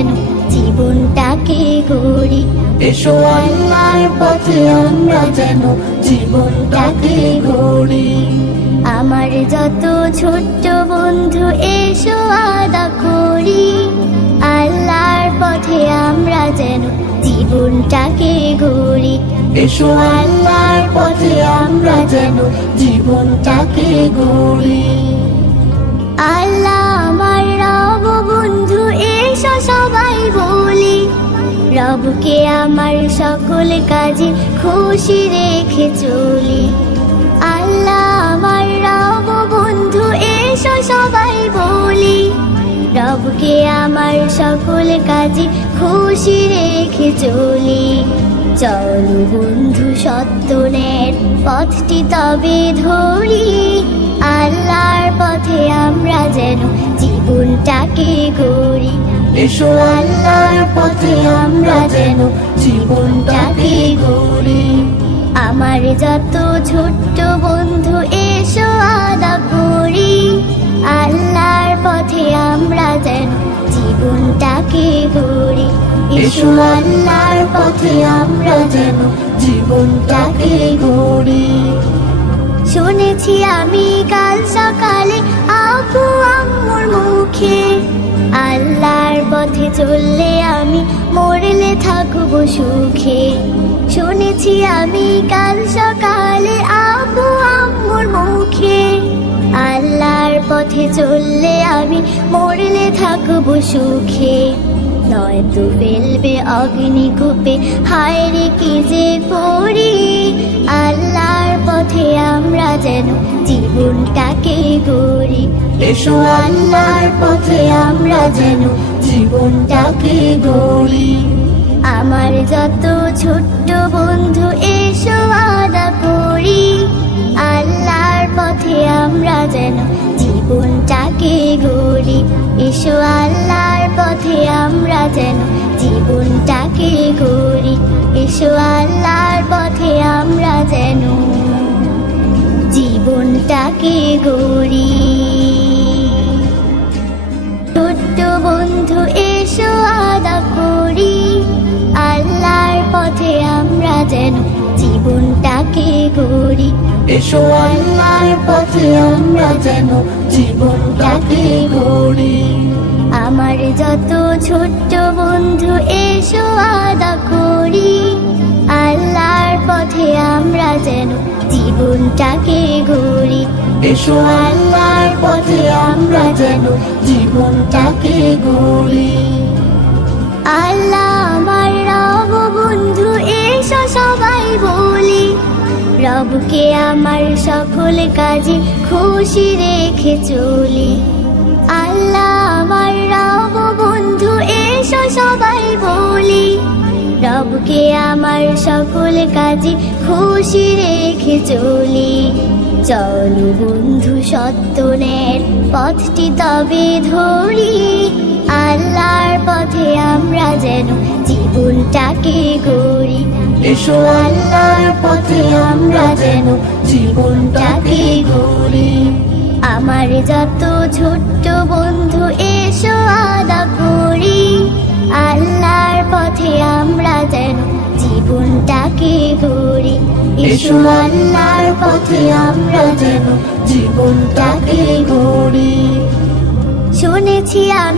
যেন জীবনটাকে গড়ি। এসো আল্লাহর পথে আমরা যেন জীবনটাকে গড়ি। আমার যত ছোট্ট বন্ধু এসো আদা করি, আল্লাহর পথে আমরা যেন জীবনটাকে গড়ি। এসো আল্লাহর পথে আমরা যেন জীবনটাকে গড়ি। আল্লাহ আমার রব বন্ধু এসো সবাই বলি, রবকে আমার সকল কাজে খুশি রেখে চলি। আল্লাহ আমার রব বন্ধু এসো সবাই বলি, রবকে আমার সকল কাজে খুশি রেখে চলি। চলো বন্ধু সত্যনের পথটি তবে ধরি, আল্লাহর পথে আমরা যেন জীবনটাকে গড়ি। এসো আল্লাহর পথে আমরা যেন জীবনটাকে গড়ি। আমার যত ছোট্ট বন্ধু এসো আদা করি, আল্লাহর পথে আমরা যেন জীবনটাকে গড়ি। এসো আল্লাহর পথে আমরা যেন জীবনটাকে গড়ি। শুনেছি আমি কাল সকালে আপু আম্মুর মুখে, আল্লাহর পথে চললে আমি মরলে থাকবো সুখে। শুনেছি আমি কাল সকালে আপু আম্মুর মুখে, আল্লাহর পথে চললে আমি মরলে থাকবো সুখে। নয়তো ফেলবে অগ্নিকূপে, হায় রে কি যে করি, আল্লাহর পথে আমরা যেন জীবনটাকে গড়ি। এসো আল্লাহর পথে আমরা যেন জীবনটাকে গড়ি। আমার যত ছোট্ট বন্ধু এসো আদা করি, আল্লাহর পথে আমরা যেন জীবনটাকে গড়ি। এসো আল্লাহর পথে আমরা যেন জীবনটাকে গড়ি। এসো আল্লাহর পথে আমরা যেন জীবনটাকে গড়ি। ছোট্ট বন্ধু এসো আদা করি, আল্লাহর পথে আমরা যেন জীবনটাকে গড়ি। এসো আল্লাহর পথে আমরা যেন জীবনটাকে গড়ি। আমার যত ছোট্ট বন্ধু এসো আদা করি, আল্লাহর পথে আমরা যেন জীবনটাকে গড়ি। এসো আল্লাহর পথে আমরা যেন জীবনটাকে গড়ি। আল্লাহ আমার রব বন্ধু এসো সবাই বলি, রবকে আমার সকল কাজে খুশি রেখে চলি। আল্লাহ আমার রব বন্ধু এসো সবাই বলি, রবকে আমার সকল কাজে খুশি রেখে চলি। চলো বন্ধু সত্যনের পথটি তবে ধরি, আল্লাহর পথে আমরা যেন জীবনটাকে গড়ি। এসো আল্লাহর পথে আমরা যেন জীবনটাকে গড়ি। আমার যত ছোট্ট বন্ধু এসো আদা করি, আল্লাহর পথে আমরা যেন জীবনটাকে গড়ি। এসো আল্লাহর পথে আমরা যেন জীবনটাকে গড়ি। শুনেছি আমি